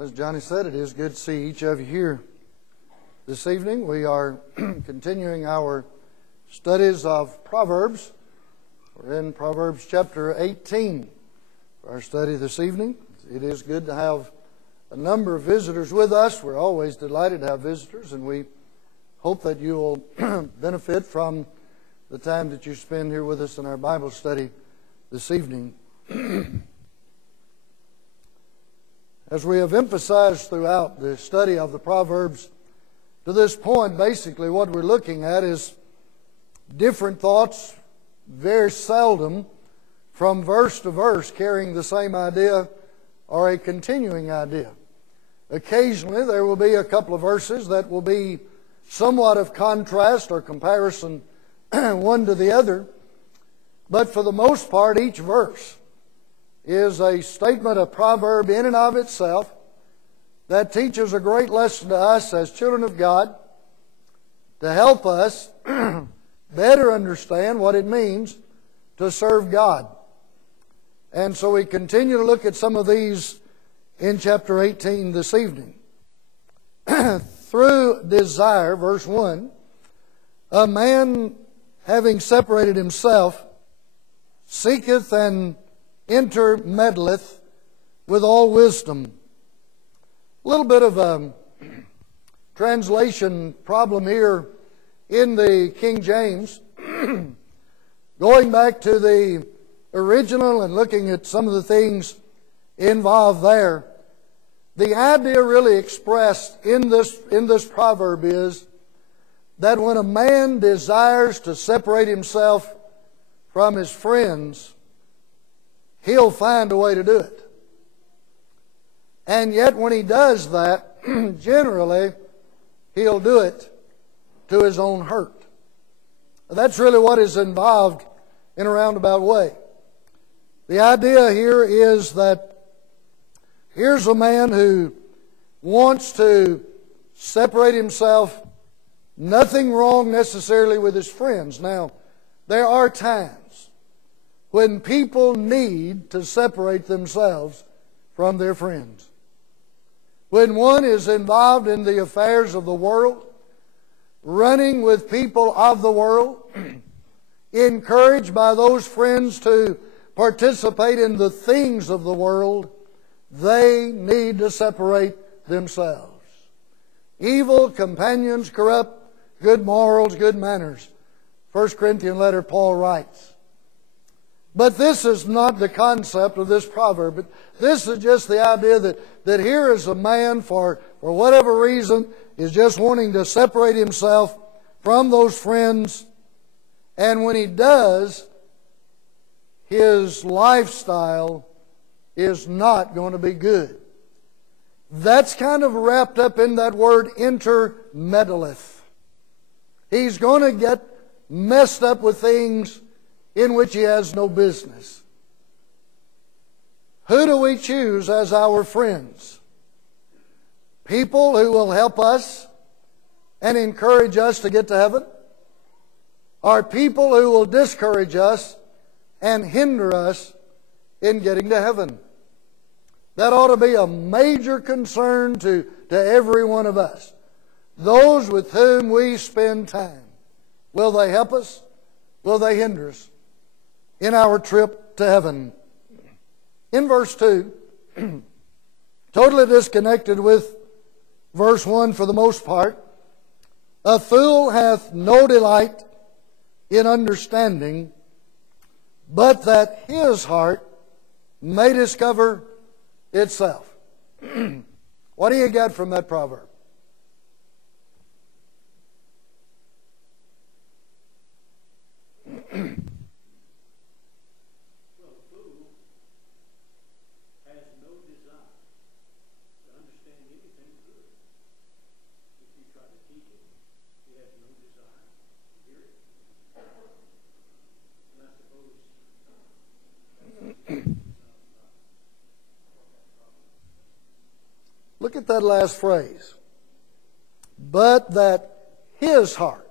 As Johnny said, it is good to see each of you here this evening. We are continuing our studies of Proverbs. We're in Proverbs chapter 18 for our study this evening. It is good to have a number of visitors with us. We're always delighted to have visitors, and we hope that you will benefit from the time that you spend here with us in our Bible study this evening. As we have emphasized throughout the study of the Proverbs, to this point, basically what we're looking at is different thoughts, very seldom from verse to verse carrying the same idea or a continuing idea. Occasionally there will be a couple of verses that will be somewhat of contrast or comparison one to the other, but for the most part each verse is a statement, a proverb in and of itself that teaches a great lesson to us as children of God to help us better understand what it means to serve God. And so we continue to look at some of these in chapter 18 this evening. Through desire, verse 1, a man having separated himself seeketh and intermeddleth with all wisdom. A little bit of a translation problem here in the King James. Going back to the original and looking at some of the things involved there, the idea really expressed in this proverb is that when a man desires to separate himself from his friends, he'll find a way to do it. And yet when he does that, generally, he'll do it to his own hurt. That's really what is involved in a roundabout way. The idea here is that here's a man who wants to separate himself, nothing wrong necessarily with his friends. Now, there are times when people need to separate themselves from their friends. When one is involved in the affairs of the world, running with people of the world, encouraged by those friends to participate in the things of the world, they need to separate themselves. Evil companions corrupt good morals, good manners. 1 Corinthians letter, Paul writes. But this is not the concept of this proverb. This is just the idea that here is a man, for whatever reason, is just wanting to separate himself from those friends. And when he does, his lifestyle is not going to be good. That's kind of wrapped up in that word intermeddleth. He's going to get messed up with things in which he has no business. Who do we choose as our friends? People who will help us and encourage us to get to heaven? Or people who will discourage us and hinder us in getting to heaven? That ought to be a major concern to every one of us. Those with whom we spend time. Will they help us? Will they hinder us in our trip to heaven? In verse 2, totally disconnected with verse 1 for the most part, a fool hath no delight in understanding, but that his heart may discover itself. What do you get from that proverb? Look at that last phrase. But that his heart.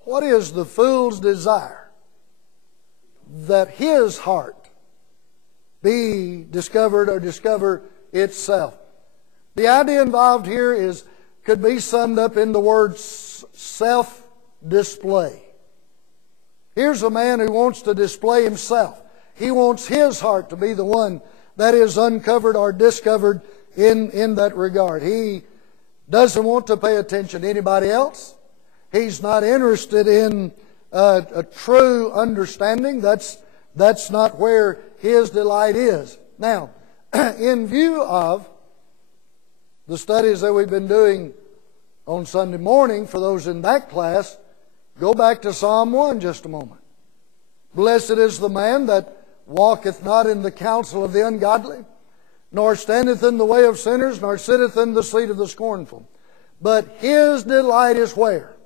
What is the fool's desire? That his heart be discovered or discover itself. The idea involved here could be summed up in the word self-display. Here's a man who wants to display himself. He wants his heart to be the one that is uncovered or discovered in that regard. He doesn't want to pay attention to anybody else. He's not interested in a true understanding. That's not where his delight is. Now, in view of the studies that we've been doing on Sunday morning, for those in that class, go back to Psalm 1 just a moment. Blessed is the man that walketh not in the counsel of the ungodly, nor standeth in the way of sinners, nor sitteth in the seat of the scornful. But his delight is where?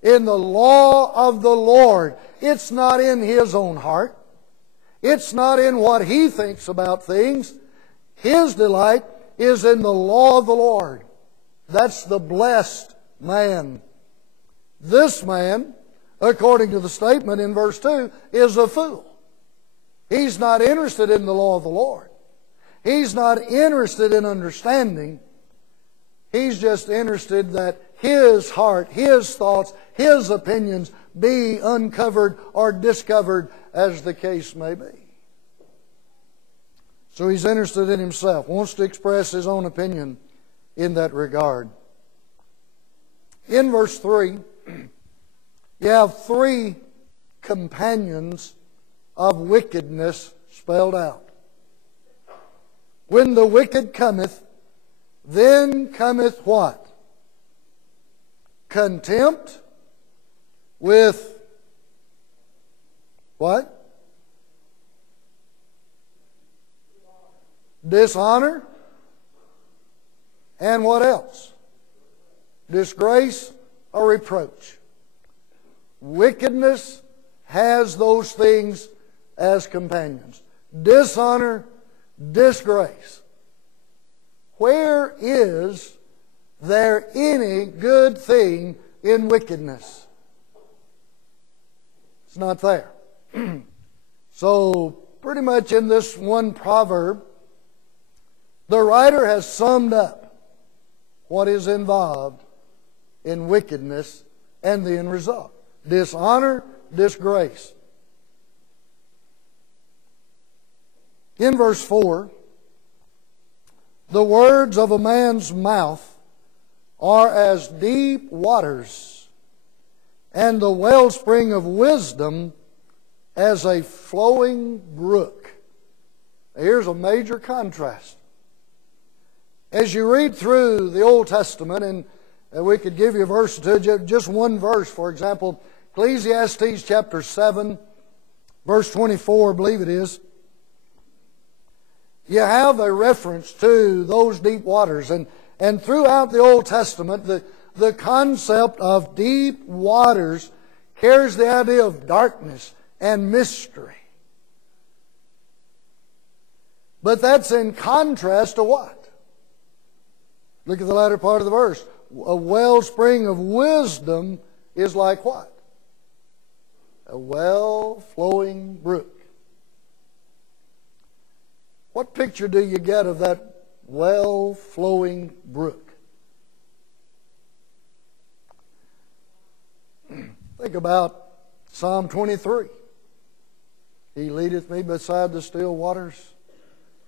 In the law of the Lord. It's not in his own heart. It's not in what he thinks about things. His delight is in the law of the Lord. That's the blessed man. This man, according to the statement in verse 2, is a fool. He's not interested in the law of the Lord. He's not interested in understanding. He's just interested that his heart, his thoughts, his opinions be uncovered or discovered, as the case may be. So he's interested in himself, wants to express his own opinion in that regard. In verse 3, you have three companions of wickedness spelled out. When the wicked cometh, then cometh what? Contempt with what? Dishonor. And what else? Disgrace or reproach. Wickedness has those things as companions. Dishonor, disgrace. Where is there any good thing in wickedness? It's not there. So, pretty much in this one proverb, the writer has summed up what is involved in wickedness and the end result. Dishonor, disgrace. In verse 4, the words of a man's mouth are as deep waters, and the wellspring of wisdom as a flowing brook. Here's a major contrast. As you read through the Old Testament, and we could give you a verse or two, just one verse, for example, Ecclesiastes chapter 7, verse 24, I believe it is. You have a reference to those deep waters. And throughout the Old Testament, the concept of deep waters carries the idea of darkness and mystery. But that's in contrast to what? Look at the latter part of the verse. A wellspring of wisdom is like what? A well-flowing brook. What picture do you get of that well-flowing brook? Think about Psalm 23. He leadeth me beside the still waters.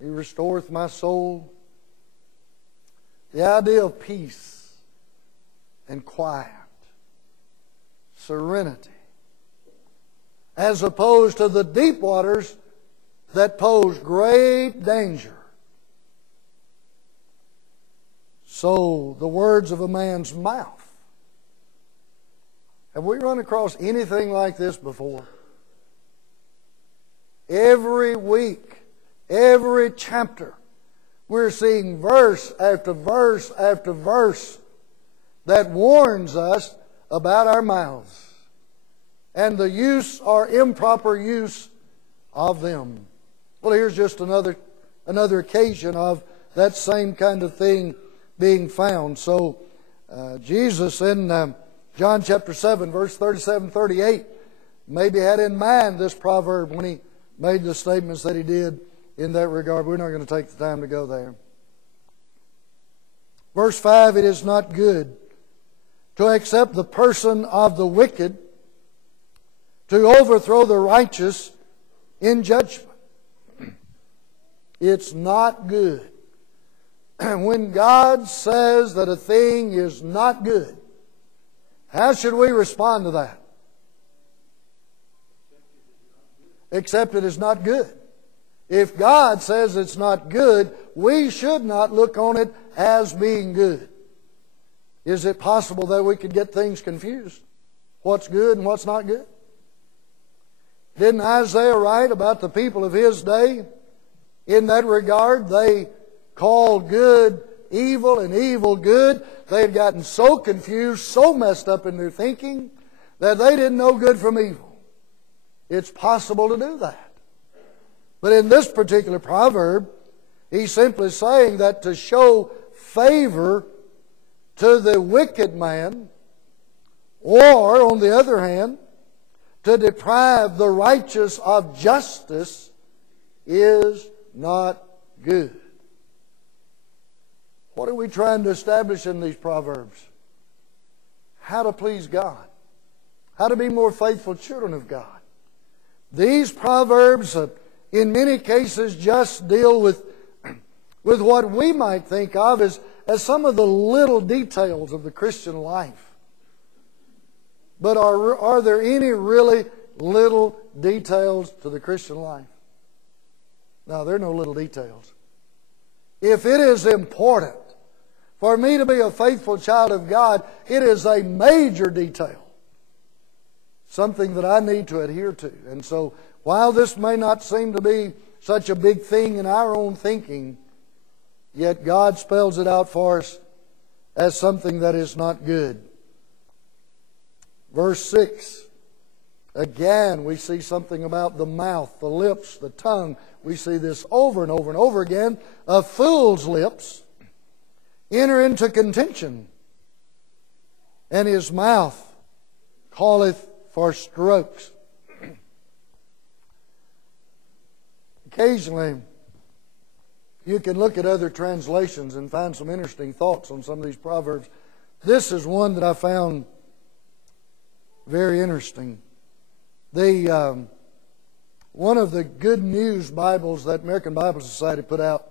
He restoreth my soul. The idea of peace and quiet, serenity, as opposed to the deep waters that pose great danger. So, the words of a man's mouth. Have we run across anything like this before? Every week, every chapter, we're seeing verse after verse after verse that warns us about our mouths and the use or improper use of them. Well, here's just another occasion of that same kind of thing being found. So, Jesus in John chapter 7, verse 37-38, maybe had in mind this proverb when he made the statements that he did in that regard. We're not going to take the time to go there. Verse 5, it is not good to accept the person of the wicked, to overthrow the righteous in judgment. It's not good. When God says that a thing is not good, how should we respond to that? Except it is not good. If God says it's not good, we should not look on it as being good. Is it possible that we could get things confused? What's good and what's not good? Didn't Isaiah write about the people of his day? In that regard, they called good evil and evil good. They had gotten so confused, so messed up in their thinking, that they didn't know good from evil. It's possible to do that. But in this particular proverb, he's simply saying that to show favor to the wicked man, or, on the other hand, to deprive the righteous of justice, is not good. What are we trying to establish in these proverbs? How to please God. How to be more faithful children of God. These proverbs, in many cases, just deal with what we might think of as some of the little details of the Christian life. But are there any really little details to the Christian life? No, there are no little details. If it is important for me to be a faithful child of God, it is a major detail. Something that I need to adhere to. And so, while this may not seem to be such a big thing in our own thinking, yet God spells it out for us as something that is not good. Verse 6. Again, we see something about the mouth, the lips, the tongue. We see this over and over and over again. A fool's lips enter into contention, and his mouth calleth for strokes. Occasionally, you can look at other translations and find some interesting thoughts on some of these proverbs. This is one that I found very interesting. One of the Good News Bibles that American Bible Society put out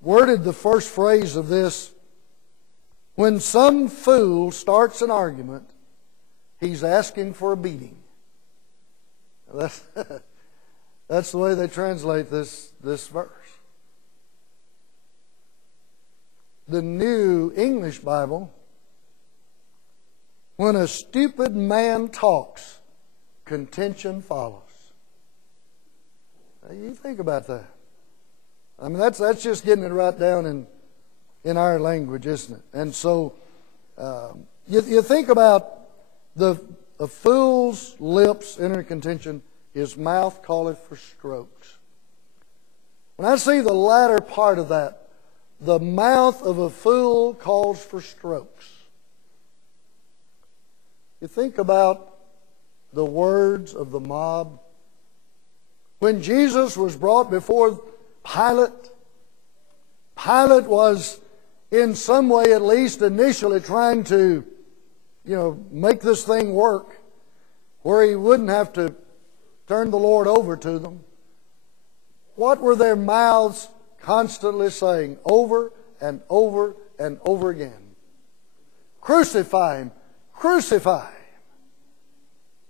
worded the first phrase of this: when some fool starts an argument, he's asking for a beating. That's the way they translate this verse. The New English Bible: when a stupid man talks, contention follows. Now, you think about that. I mean, that's just getting it right down in our language, isn't it? And so, you think about a fool's lips enter contention, his mouth calleth for strokes. When I see the latter part of that, the mouth of a fool calls for strokes. You think about the words of the mob. When Jesus was brought before Pilate, Pilate was in some way at least initially trying to, make this thing work where he wouldn't have to turn the Lord over to them. What were their mouths constantly saying over and over and over again? Crucify him! Crucify him!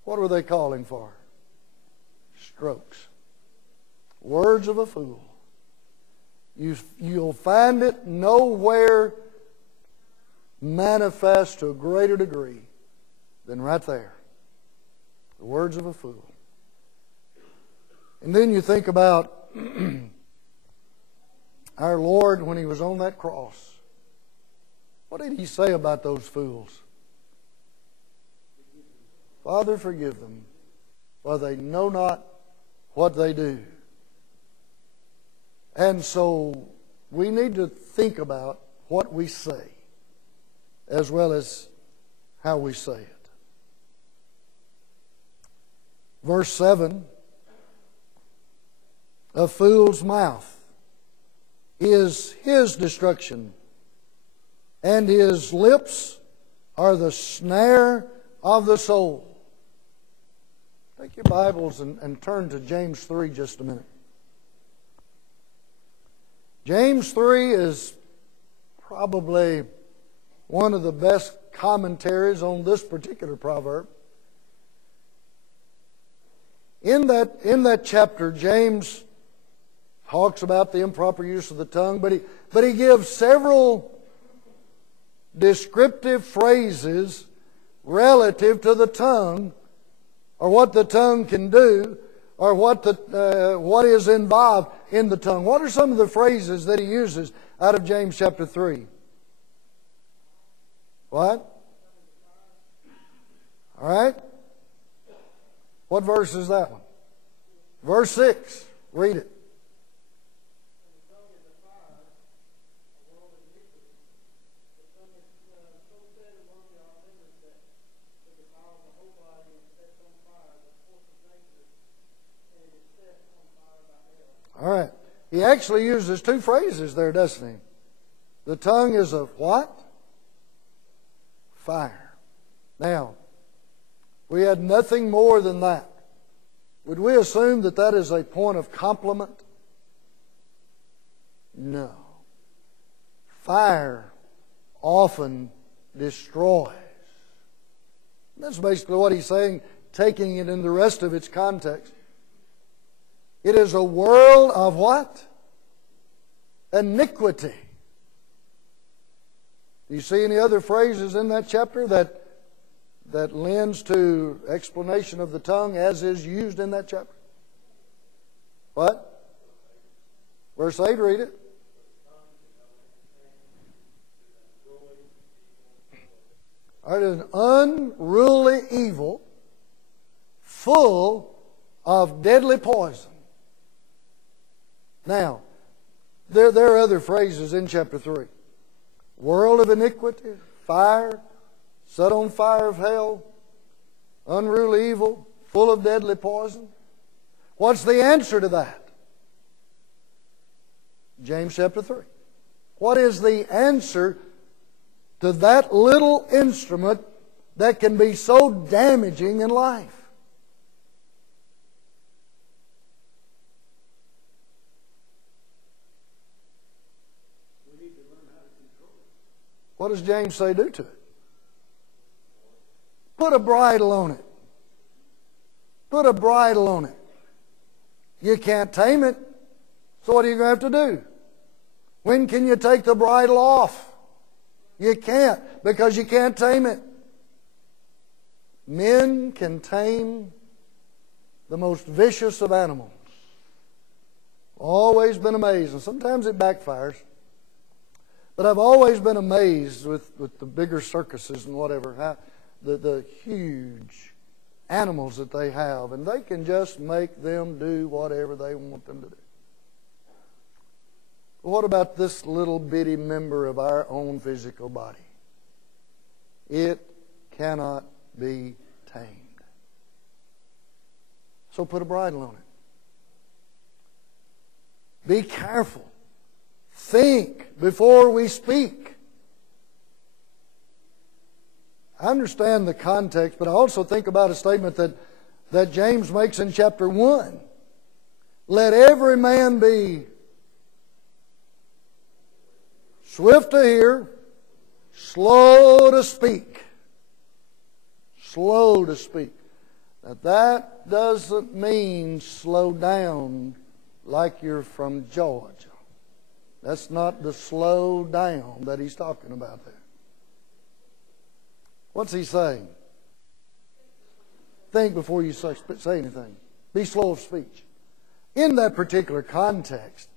What were they calling for? Strokes. Words of a fool. You'll find it nowhere manifest to a greater degree than right there. The words of a fool. And then you think about our Lord when He was on that cross. What did He say about those fools? Father, forgive them, for they know not what they do. And so we need to think about what we say as well as how we say it. Verse 7, a fool's mouth is his destruction, and his lips are the snare of the soul. Take your Bibles and turn to James 3 just a minute. James 3 is probably one of the best commentaries on this particular proverb. In that chapter, James talks about the improper use of the tongue, but he gives several descriptive phrases relative to the tongue, or what the tongue can do, or what is involved in the tongue. What are some of the phrases that he uses out of James chapter 3? What? All right. What verse is that one? Verse 6. Read it. All right. He actually uses two phrases there, doesn't he? The tongue is a what? Fire. Now, we had nothing more than that. Would we assume that that is a point of compliment? No. Fire often destroys. That's basically what he's saying, taking it in the rest of its context. It is a world of what? Iniquity. Do you see any other phrases in that chapter that lends to explanation of the tongue as is used in that chapter? What? Verse 8, read it. It is an unruly evil, full of deadly poison. Now, there are other phrases in chapter 3. World of iniquity, fire, set on fire of hell, unruly evil, full of deadly poison. What's the answer to that? James chapter 3. What is the answer to that little instrument that can be so damaging in life? What does James say do to it? Put a bridle on it. Put a bridle on it. You can't tame it. So what are you going to have to do? When can you take the bridle off? You can't, because you can't tame it. Men can tame the most vicious of animals. Always been amazed, and sometimes it backfires. But I've always been amazed with the bigger circuses and whatever, how the huge animals that they have, and they can just make them do whatever they want them to do. But what about this little bitty member of our own physical body? It cannot be tamed. So put a bridle on it. Be careful. Think before we speak. I understand the context, but I also think about a statement that James makes in chapter 1. Let every man be swift to hear, slow to speak. Slow to speak. Now that doesn't mean slow down like you're from Georgia. That's not the slow down that he's talking about there. What's he saying? Think before you say anything. Be slow of speech. In that particular context,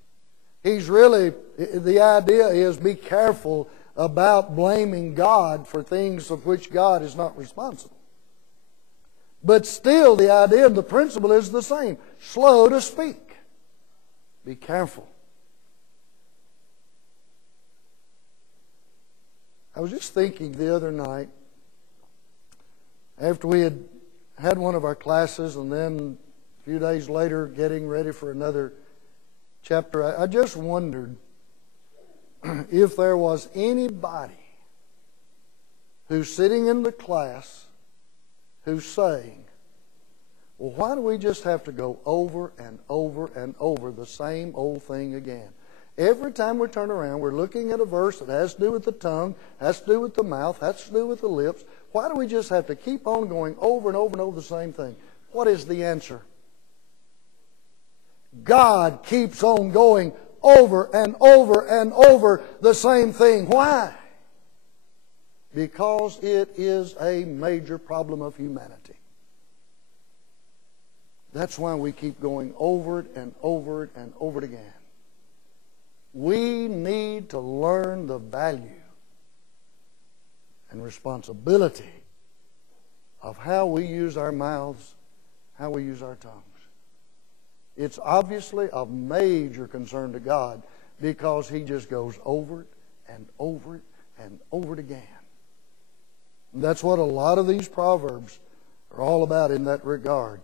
the idea is be careful about blaming God for things of which God is not responsible. But still, the idea and the principle is the same. Slow to speak. Be careful. I was just thinking the other night, after we had one of our classes, and then a few days later getting ready for another chapter, I just wondered if there was anybody who's sitting in the class who's saying, well, why do we just have to go over and over and over the same old thing again? Every time we turn around, we're looking at a verse that has to do with the tongue, has to do with the mouth, has to do with the lips. Why do we just have to keep on going over and over and over the same thing? What is the answer? God keeps on going over and over and over the same thing. Why? Because it is a major problem of humanity. That's why we keep going over it and over it and over it again. We need to learn the value and responsibility of how we use our mouths, how we use our tongues. It's obviously of major concern to God because He just goes over it and over it and over it again. And that's what a lot of these Proverbs are all about in that regard.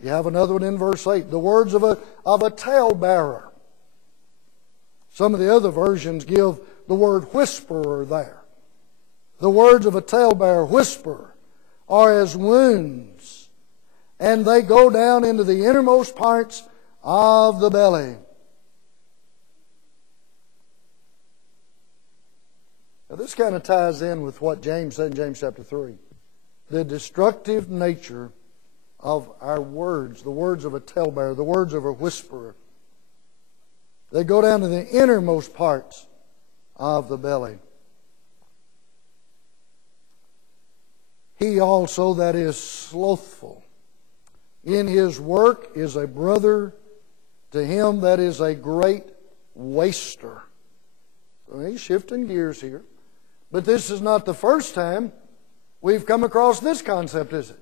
You have another one in verse 8, the words of a talebearer. Some of the other versions give the word whisperer there. The words of a talebearer, whisperer, are as wounds, and they go down into the innermost parts of the belly. Now this kind of ties in with what James said in James chapter 3. The destructive nature of our words, the words of a talebearer, the words of a whisperer. They go down to the innermost parts of the belly. He also that is slothful in his work is a brother to him that is a great waster. So he's shifting gears here. But this is not the first time we've come across this concept, is it?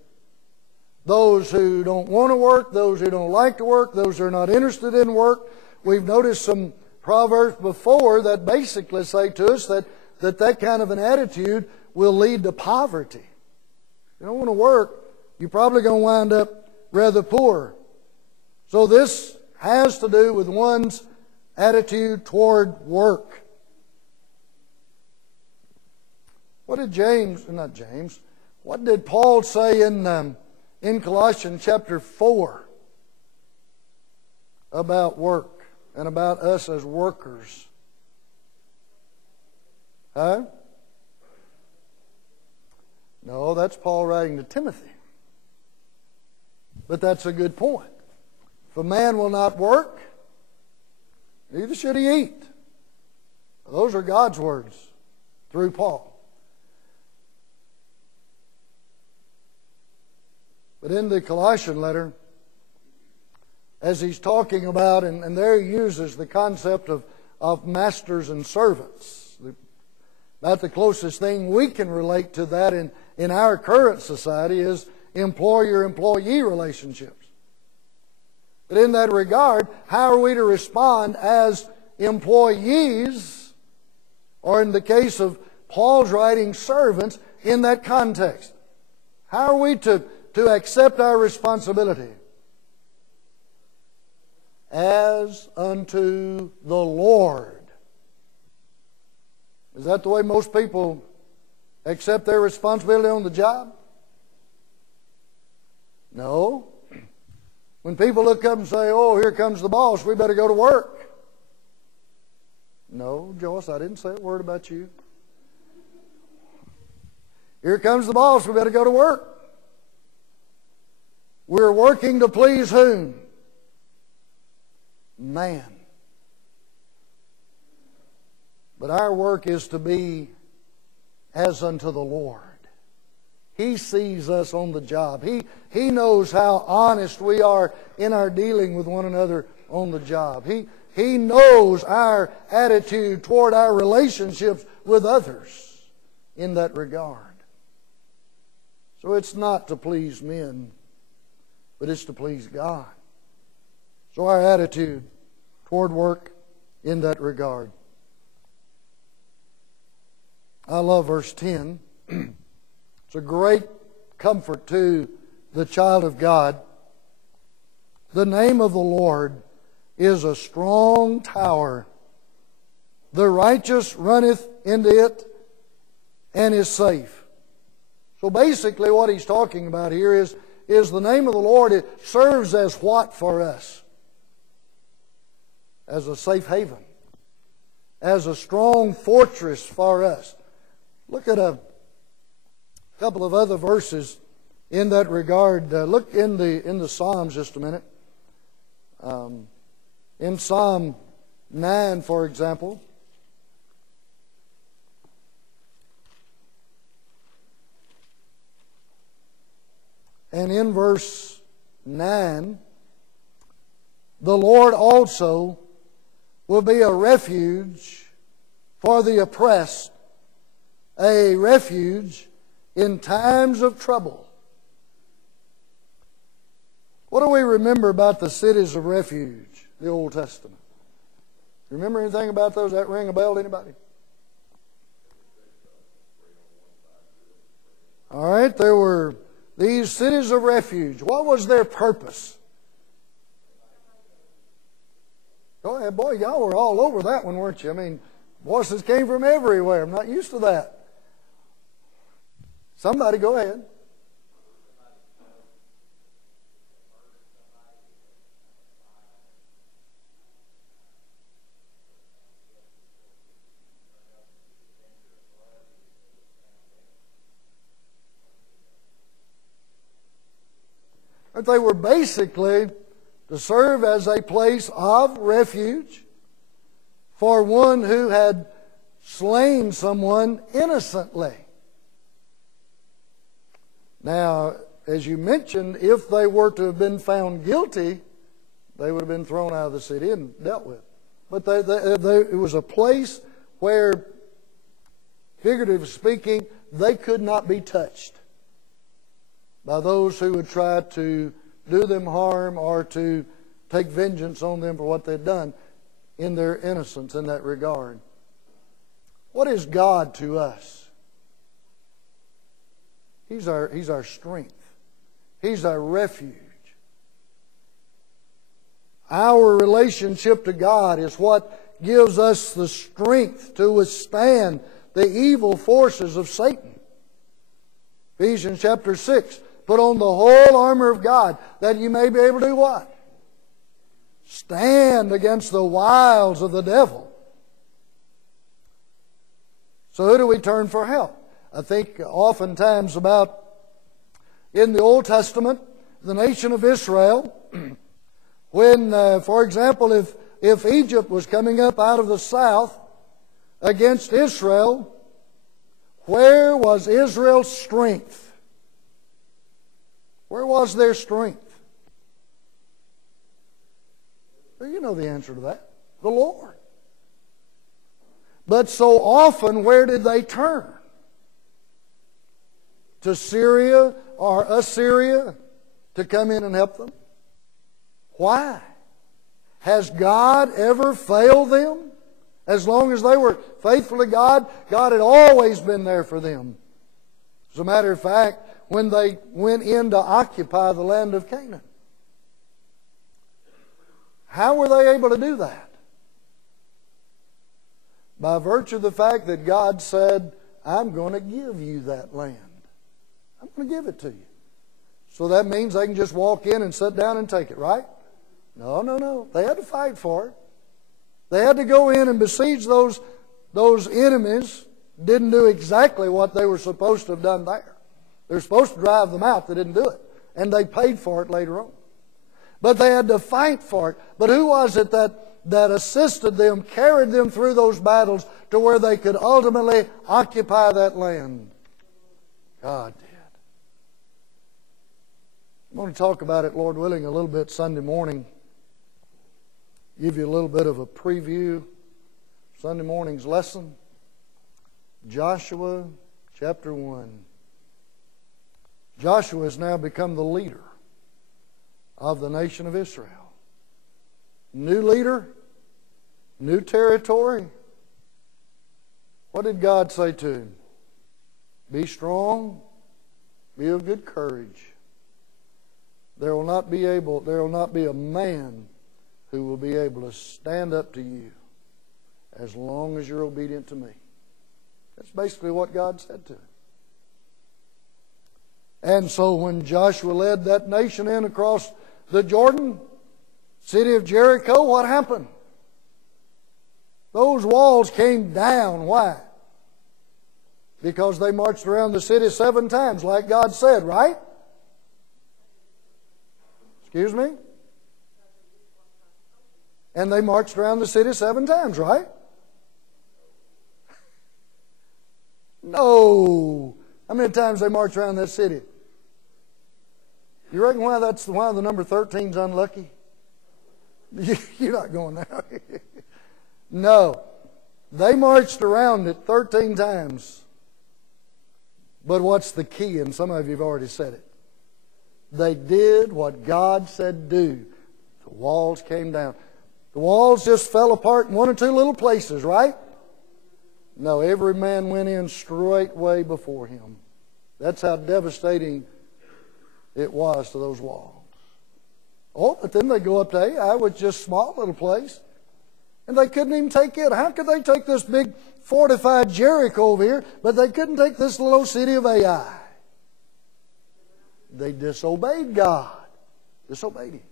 Those who don't want to work, those who don't like to work, those who are not interested in work. We've noticed some proverbs before that basically say to us that kind of an attitude will lead to poverty. If you don't want to work, you're probably going to wind up rather poor. So this has to do with one's attitude toward work. What did Paul say in Colossians chapter 4 about work and about us as workers? Huh? No, that's Paul writing to Timothy. But that's a good point. If a man will not work, neither should he eat. Those are God's words through Paul. But in the Colossian letter, as he's talking about, and there he uses the concept of masters and servants. About the closest thing we can relate to that in our current society is employer-employee relationships. But in that regard, how are we to respond as employees, or in the case of Paul's writing, servants, in that context? How are we to accept our responsibility? As unto the Lord. Is that the way most people accept their responsibility on the job? No. When people look up and say, oh, here comes the boss, we better go to work. No, Joyce, I didn't say a word about you. Here comes the boss, we better go to work. We're working to please whom? Man. But our work is to be as unto the Lord. He sees us on the job. He knows how honest we are in our dealing with one another on the job. He knows our attitude toward our relationships with others in that regard. So it's not to please men, but it's to please God. So our attitude toward work in that regard. I love verse 10. It's a great comfort to the child of God. The name of the Lord is a strong tower. The righteous runneth into it and is safe. So basically what he's talking about here is the name of the Lord. It serves as what for us? As a safe haven. As a strong fortress for us. Look at a couple of other verses in that regard. Look in the Psalms just a minute. In Psalm 9, for example. And in verse 9, the Lord also will be a refuge for the oppressed, a refuge in times of trouble. What do we remember about the cities of refuge, the Old Testament? Remember anything about those? That ring a bell to anybody? All right, there were these cities of refuge. What was their purpose? Go ahead, boy, y'all were all over that one, weren't you? I mean, voices came from everywhere. I'm not used to that. Somebody, go ahead. But they were basically to serve as a place of refuge for one who had slain someone innocently. Now, as you mentioned, if they were to have been found guilty, they would have been thrown out of the city and dealt with. But it was a place where, figuratively speaking, they could not be touched by those who would try to do them harm or to take vengeance on them for what they'd done in their innocence in that regard. What is God to us? He's our strength. He's our refuge. Our relationship to God is what gives us the strength to withstand the evil forces of Satan. Ephesians chapter 6, put on the whole armor of God that you may be able to do what? Stand against the wiles of the devil. So who do we turn for help? I think oftentimes about in the Old Testament, the nation of Israel, when, for example, if Egypt was coming up out of the south against Israel, where was Israel's strength? Where was their strength? Well, you know the answer to that. The Lord. But so often, where did they turn? To Syria or Assyria to come in and help them? Why? Has God ever failed them? As long as they were faithful to God, God had always been there for them. As a matter of fact, when they went in to occupy the land of Canaan, how were they able to do that? By virtue of the fact that God said, I'm going to give you that land. I'm going to give it to you. So that means they can just walk in and sit down and take it, right? No. They had to fight for it. They had to go in and besiege those enemies. Didn't do exactly what they were supposed to have done there. They were supposed to drive them out. They didn't do it. And they paid for it later on. But they had to fight for it. But who was it that assisted them, carried them through those battles to where they could ultimately occupy that land? God did. I'm going to talk about it, Lord willing, a little bit Sunday morning. Give you a little bit of a preview. Sunday morning's lesson. Joshua chapter 1. Joshua has now become the leader of the nation of Israel. New leader, new territory. What did God say to him? Be strong, be of good courage. There will not be a man who will be able to stand up to you as long as you're obedient to me. That's basically what God said to him. And so when Joshua led that nation in across the Jordan, city of Jericho, what happened? Those walls came down. Why? Because they marched around the city 7 times, like God said, right? Excuse me? And they marched around the city 7 times, right? No. How many times they marched around that city? You reckon why the number 13 is unlucky? You're not going there. No. They marched around it 13 times. But what's the key? And some of you have already said it. They did what God said do. The walls came down. The walls just fell apart in 1 or 2 little places, right? No, every man went in straightway before him. That's how devastating it was to those walls. Oh, but then they go up to Ai, which is just a small little place. And they couldn't even take it. How could they take this big fortified Jericho over here, but they couldn't take this little city of Ai? They disobeyed God. Disobeyed Him.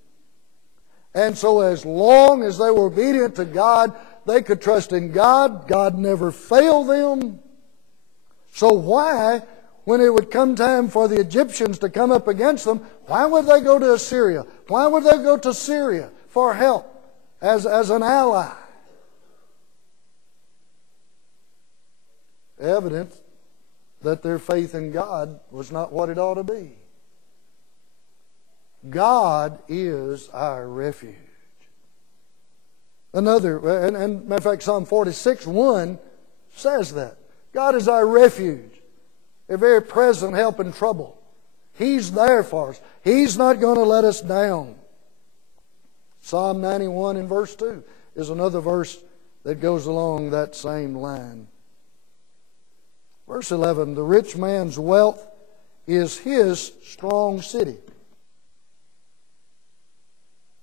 And so as long as they were obedient to God, they could trust in God. God never failed them. So why, when it would come time for the Egyptians to come up against them, why would they go to Assyria? Why would they go to Syria for help as an ally? Evidence that their faith in God was not what it ought to be. God is our refuge. Another, and matter of fact, Psalm 46:1 says that. God is our refuge, a very present help in trouble. He's there for us. He's not going to let us down. Psalm 91 in verse 2 is another verse that goes along that same line. Verse 11, the rich man's wealth is his strong city,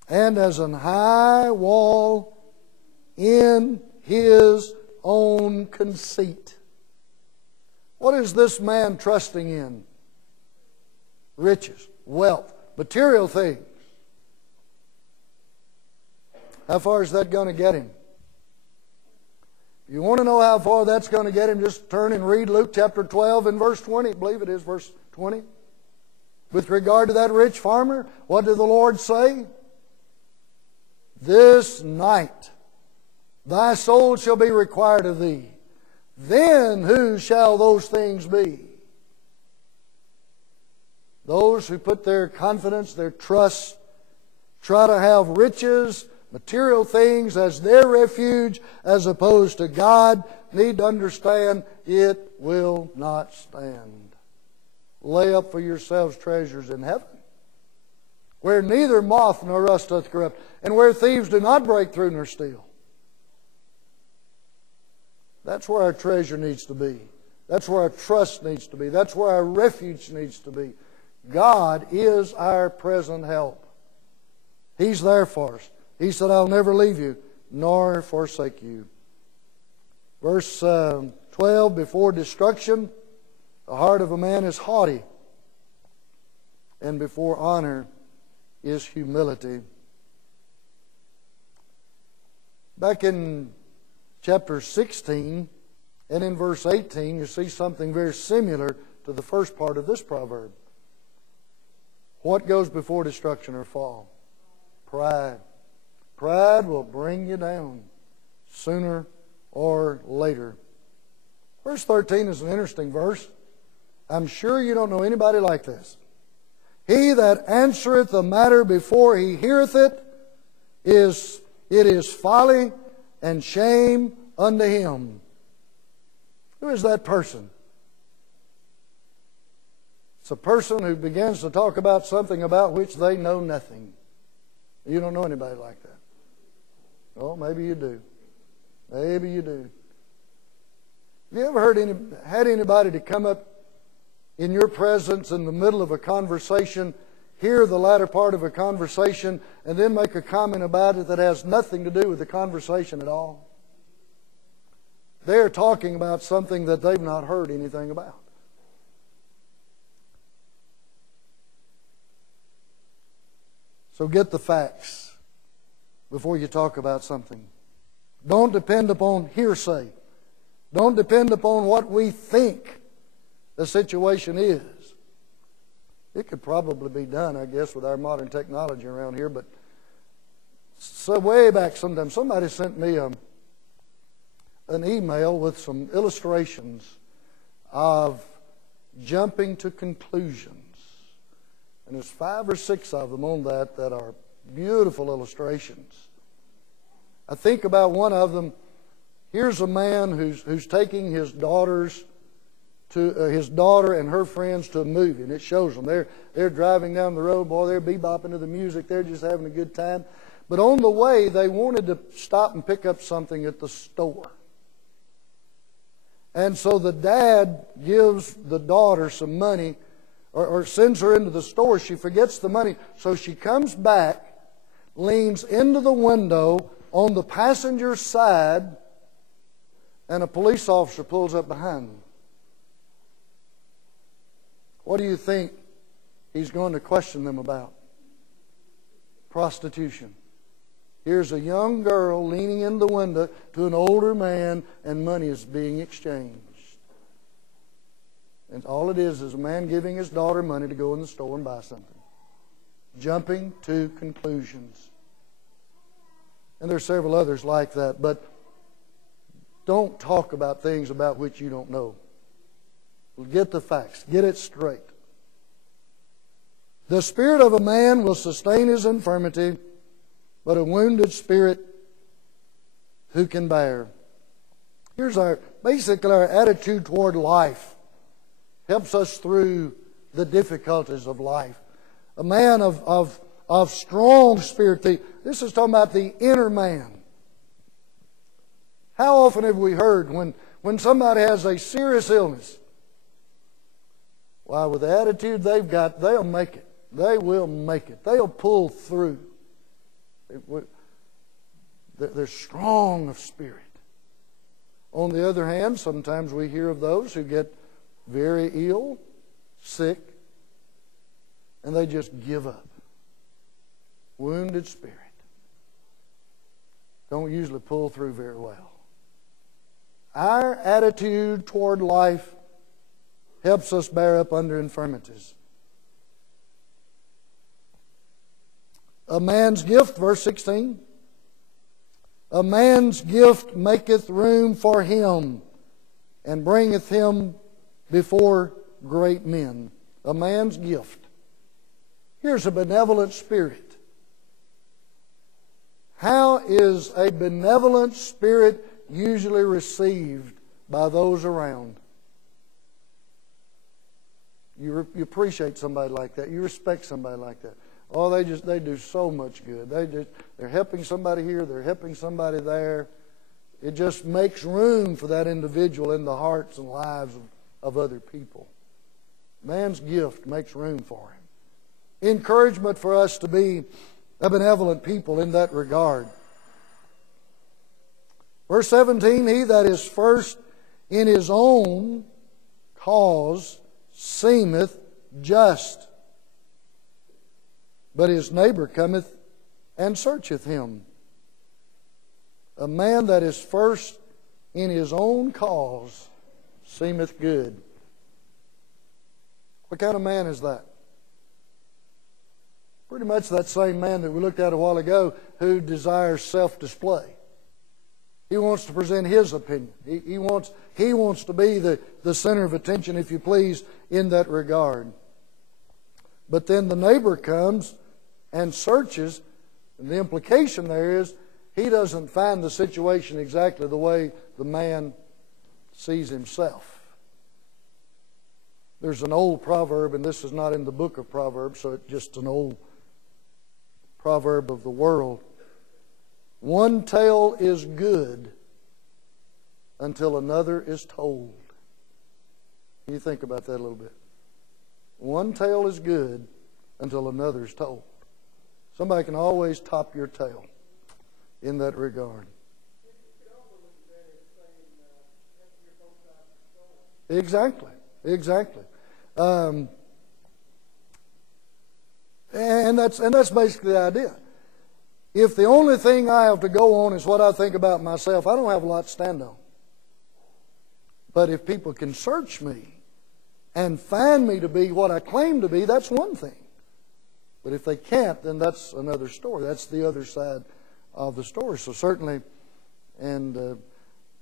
and as an high wall in his own conceit. What is this man trusting in? Riches, wealth, material things. How far is that going to get him? If you want to know how far that's going to get him, just turn and read Luke chapter 12 and verse 20. I believe it is verse 20. With regard to that rich farmer, what did the Lord say? This night thy soul shall be required of thee. Then whose shall those things be? Those who put their confidence, their trust, try to have riches, material things as their refuge as opposed to God, need to understand it will not stand. Lay up for yourselves treasures in heaven, where neither moth nor rust doth corrupt, and where thieves do not break through nor steal. That's where our treasure needs to be. That's where our trust needs to be. That's where our refuge needs to be. God is our present help. He's there for us. He said, I'll never leave you nor forsake you. Verse 12, before destruction, the heart of a man is haughty, and before honor is humility. Back in chapter 16 and in verse 18, you see something very similar to the first part of this proverb. What goes before destruction or fall? Pride. Pride will bring you down sooner or later. Verse 13 is an interesting verse. I'm sure you don't know anybody like this. He that answereth the matter before he heareth it is folly and shame unto him. Who is that person? It's a person who begins to talk about something about which they know nothing. You don't know anybody like that. Oh, maybe you do. Maybe you do. Have you ever had anybody to come up in your presence in the middle of a conversation, hear the latter part of a conversation, and then make a comment about it that has nothing to do with the conversation at all? They're talking about something that they've not heard anything about. So get the facts before you talk about something. Don't depend upon hearsay. Don't depend upon what we think the situation is. It could probably be done, I guess, with our modern technology around here, but so way back sometime, somebody sent me an email with some illustrations of jumping to conclusions. And there's 5 or 6 of them on that are beautiful illustrations. I think about one of them. Here's a man who's taking his daughter and her friends to a movie, and it shows them. They're driving down the road, boy, they're bebopping to the music, they're just having a good time. But on the way, they wanted to stop and pick up something at the store. And so the dad gives the daughter some money, or sends her into the store. She forgets the money, so she comes back, leans into the window on the passenger side, and a police officer pulls up behind them. What do you think he's going to question them about? Prostitution. Here's a young girl leaning in the window to an older man, and money is being exchanged. And all it is a man giving his daughter money to go in the store and buy something. Jumping to conclusions. And there are several others like that, but don't talk about things about which you don't know. Get the facts. Get it straight. The spirit of a man will sustain his infirmity, but a wounded spirit who can bear? Here's basically our attitude toward life. Helps us through the difficulties of life. A man of strong spirit. This is talking about the inner man. How often have we heard when somebody has a serious illness, why, with the attitude they've got, they'll make it. They will make it. They'll pull through. They're strong of spirit. On the other hand, sometimes we hear of those who get very ill, sick, and they just give up. Wounded spirit. Don't usually pull through very well. Our attitude toward life helps us bear up under infirmities. A man's gift, verse 16. A man's gift maketh room for him, and bringeth him before great men. A man's gift. Here's a benevolent spirit. How is a benevolent spirit usually received by those around? You appreciate somebody like that. You respect somebody like that. Oh, they do so much good. They're helping somebody here. They're helping somebody there. It just makes room for that individual in the hearts and lives of other people. Man's gift makes room for him. Encouragement for us to be a benevolent people in that regard. Verse 17, he that is first in his own cause seemeth just, but his neighbor cometh and searcheth him. A man that is first in his own cause seemeth good. What kind of man is that? Pretty much that same man that we looked at a while ago who desires self-display. He wants to present his opinion. He wants to be the center of attention, if you please, in that regard. But then the neighbor comes and searches, and the implication there is he doesn't find the situation exactly the way the man sees himself. There's an old proverb, and this is not in the book of Proverbs, so it's just an old proverb of the world. One tale is good until another is told. You think about that a little bit. One tale is good until another is told. Somebody can always top your tale in that regard. Exactly. And that's basically the idea. If the only thing I have to go on is what I think about myself, I don't have a lot to stand on. But if people can search me and find me to be what I claim to be, that's one thing. But if they can't, then that's another story. That's the other side of the story. So certainly, and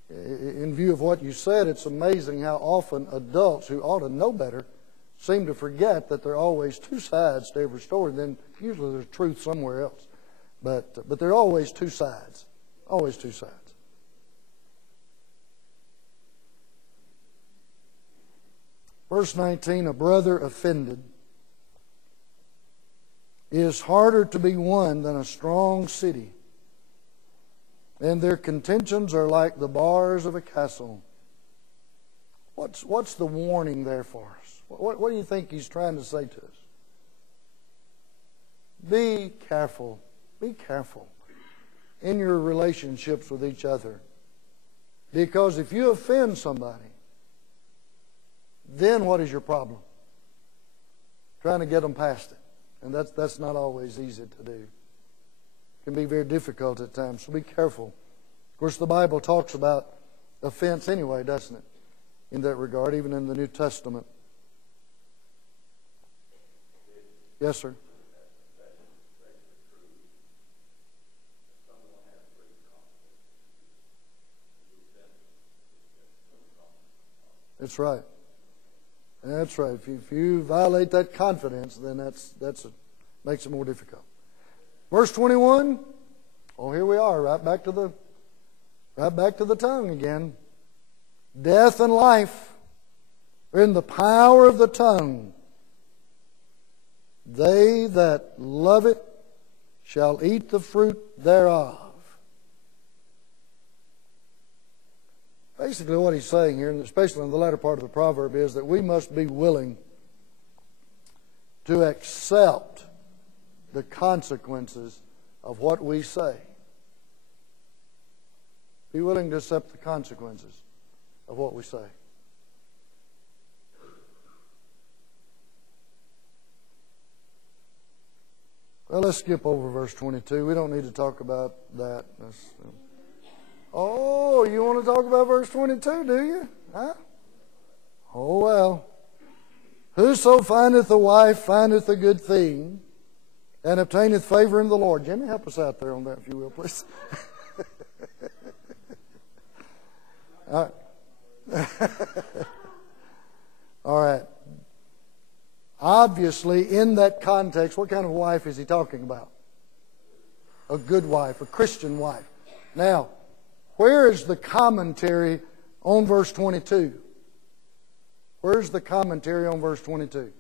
in view of what you said, it's amazing how often adults who ought to know better seem to forget that there are always two sides to every story. Then usually there's truth somewhere else. But there are always two sides. Always two sides. Verse 19, a brother offended is harder to be won than a strong city, and their contentions are like the bars of a castle. What's the warning there for us? What do you think he's trying to say to us? Be careful. Be careful in your relationships with each other. Because if you offend somebody, then what is your problem? Trying to get them past it. And that's not always easy to do. It can be very difficult at times, so be careful. Of course, the Bible talks about offense anyway, doesn't it? In that regard, even in the New Testament. Yes, sir. That's right. That's right. If you violate that confidence, then that's makes it more difficult. Verse 21. Oh, here we are, right back to the tongue again. Death and life are in the power of the tongue. They that love it shall eat the fruit thereof. Basically what he's saying here, and especially in the latter part of the proverb, is that we must be willing to accept the consequences of what we say. Be willing to accept the consequences of what we say. Well, let's skip over verse 22. We don't need to talk about that. Oh, you want to talk about verse 22, do you? Huh? Oh, well. Whoso findeth a wife findeth a good thing, and obtaineth favor in the Lord. Jimmy, help us out there on that, if you will, please. All right. All right. Obviously, in that context, what kind of wife is he talking about? A good wife, a Christian wife. Now, where is the commentary on verse 22? Where's the commentary on verse 22?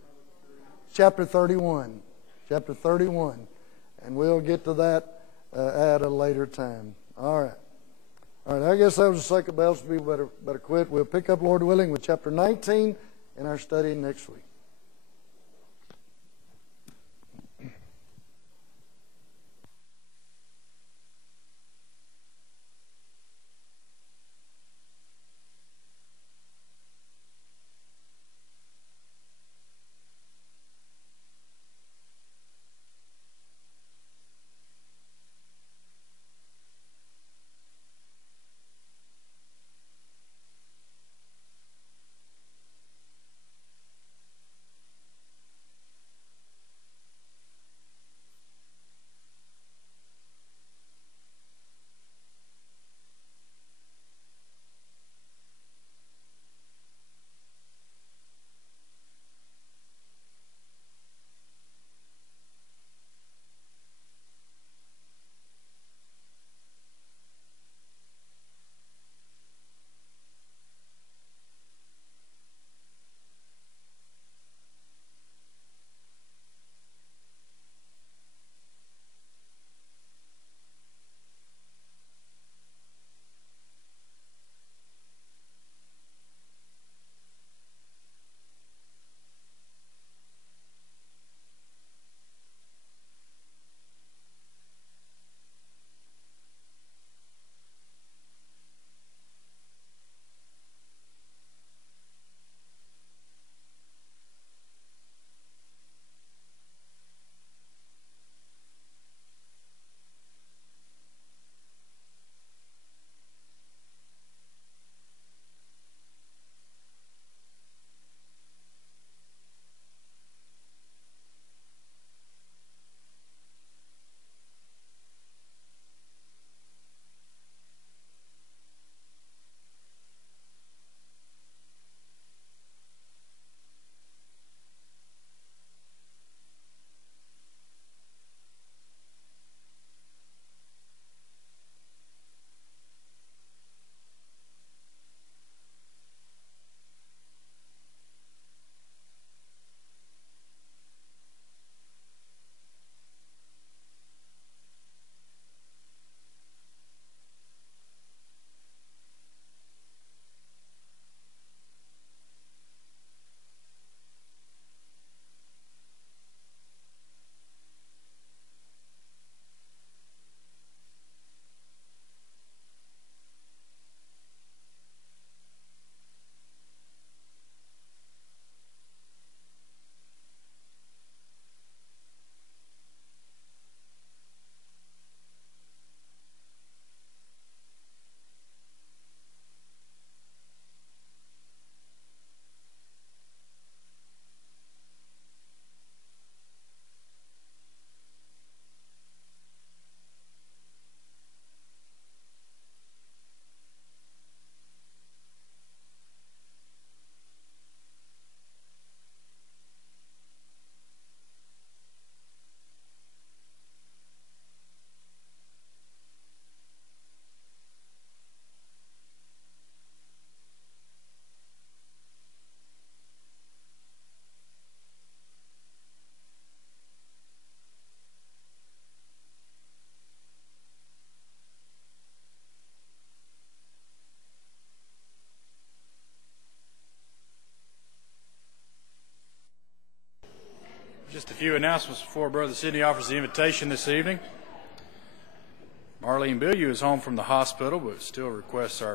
Chapter 31. Chapter 31. And we'll get to that at a later time. All right. All right, I guess that was the second bell, so we better quit. We'll pick up, Lord willing, with chapter 19 in our study next week. Just a few announcements before Brother Sidney offers the invitation this evening. Marlene Billieu is home from the hospital, but still requests our